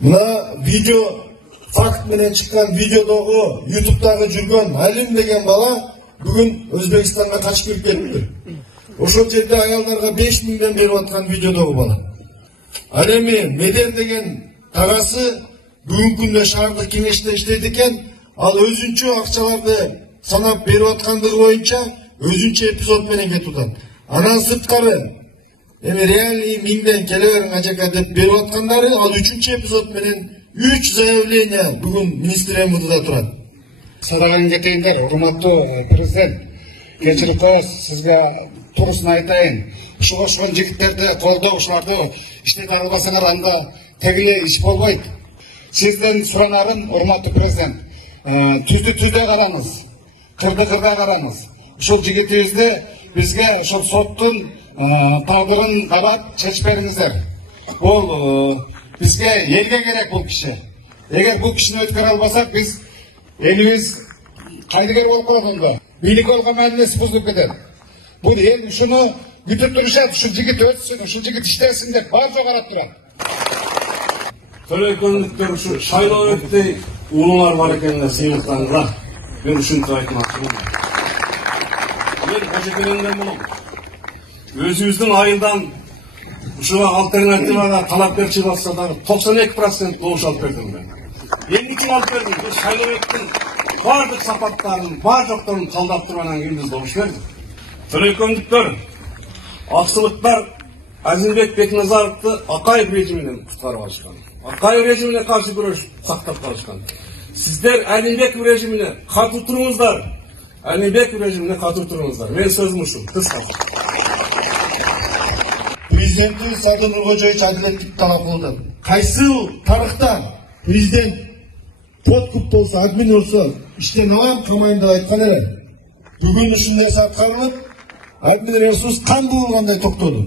Mına video fakt menen çıkan videodogу YouTube'dagы жүргөн Алим деген бала бүгүн Өзбекстанга качып кирип кетти. Ошол жерде аялдарга 5 миңден берип аткан видеодогу бала. Ал эми Медер деген тарасы бүгүнкү күндө шаардык кеңеште иштейт экен. Ал өзүнчө акчаларды санап берип аткандыгы боюнча өзүнчө эпизод менен кетип атат. Анан сырткары эми реальный миңден келе бериң ажака деп берип аткандары ал 3-чү эпизод менен 3 заявление бүгүн министр МВДда турат. Садаган кетейиндер, урматтуу президент. Кечирип коесуз, сизге турусын айтайын. Ушуга ошон жигиттерди колдоо, ушуларды иштете албасаңар анда тегиле иш болбойт. Сизден суранарым, урматтуу президент, түздө караңыз, кырды караңыз. Ушул жигитибизди бизге ошол соттун тагдырын карап чечип бериңиздер. Бул бизге элге керек бул киши. Эгер бул кишини өткөрө албасак, биз элибиз кайдыгер болуп калат анда. Бийлик алган мамилеси бузулуп кетет. Бул эл ушуну күтүп турушат, ушул жигит өтсүн, ушул жигит иштесин деп баары карап турат. Төлөкөндүктөр ушу шайлоо өтпөй улуулар бар экенине сыймыктангыла. Мен ушинтип айтмакчымын. Мен кошекеленден болом. Өзүбүздүн айылдан ушуга альтернативага талапкерчи болсо дагы 92% добуш алып бердим мен. Эмне алып бердим? Бул шайлоо өттүн бардык сапаттарын, бар жокторун талдап тургандан кийин биз добуш бердик. Төлөкөндүктөр, аксылыктар Азимбек Бекназаровду Акаев режиминен куткарып алышкан. Акаев режимине каршы күрөш сактап калышкан. Сиздер Алимбек режимине катуу туруңуздар. Алимбек режимине катуу туруңуздар. Мен сөзүм ушул. Президентimiz Садыр Нуркожоевич адилеттик талап кылды. Кайсы тарыхта президент подкуп болсо, админ болсо, иштен алам, камайын деп айткан эле. Бүгүн ушундай саат каралып, админ ресурс кан буылгандай токтоду.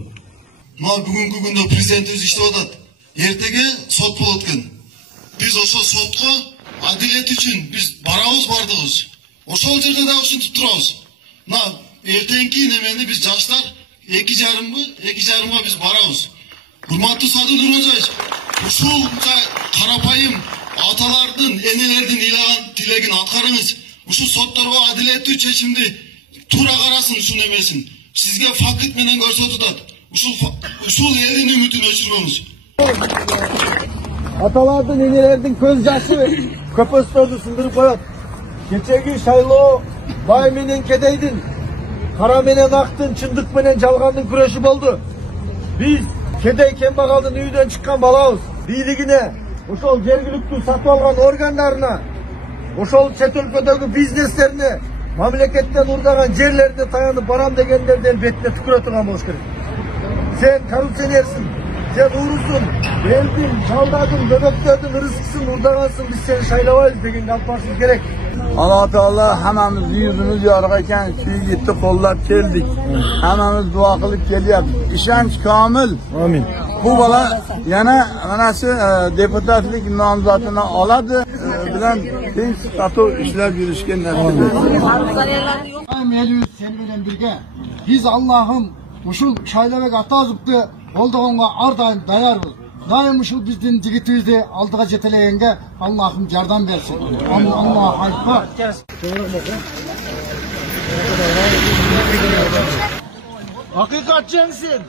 Мына бүгүнкү күндө президентибиз иштеп атат. Эртеге сот болот экен. Биз ошол сотко адилет үчүн биз барабыз бардыгыбыз. Ошол жерде да ушинтип турабыз. Мына эртеңки немени биз жаштар 2,5 биз барабыз. Урматтуу Садыр Нуркожоевич, ушул карапайым аталардын, энелердин ыйлаган тилегин аткарыңыз. Ушул сотторго адилеттүү чечимди туура карасын, ушул немесин. Сизге факт менен көрсөтүп атат. Ушул элдин үмүтүн өчүрбөңүз. Аталардын, энелердин көз жашы көпөстөрдү сындырып коет. Кечеги шайлоо бай менен кедейдин, кара менен актын, чындык менен жалгандын күрөшү болду. Биз кедей кембагалдын үйдөн чыккан балабыз. Бийлигине, ошол жергиликтүү сатып алган органдарына, ошол чет өлкөдөгү бизнестерине, мамлекеттен урдаган жерлерине таянып барам дегендердин бетине түкүрө турган болуш керек. Sen korrupsiyonерсиң, sen урусуң, элдин, жалдадың, бөбөктөрдүн ырыскысын урдagansın, biz seni şaylabайбыз деген алпашыбыз керек. Allah Teala hamamız yüzümüz yargayken suyu gitti kollap geldik. Hamamız dua kılıp geliyor. İşenç kamil. Amin. Bu bala yana anası deputatlık namzatını aladı. Bilen tinç katı işler yürüşken neslidir. Elimiz seninle birge. Biz Allah'ın uşul şaylabek atazıptı olduğunga ardayım dayarız. Daim uşul bizdin jigitibizdi aldıga jetelегенге Allah'ım yardım versin. Allah hayfa. Hakikat jengsin.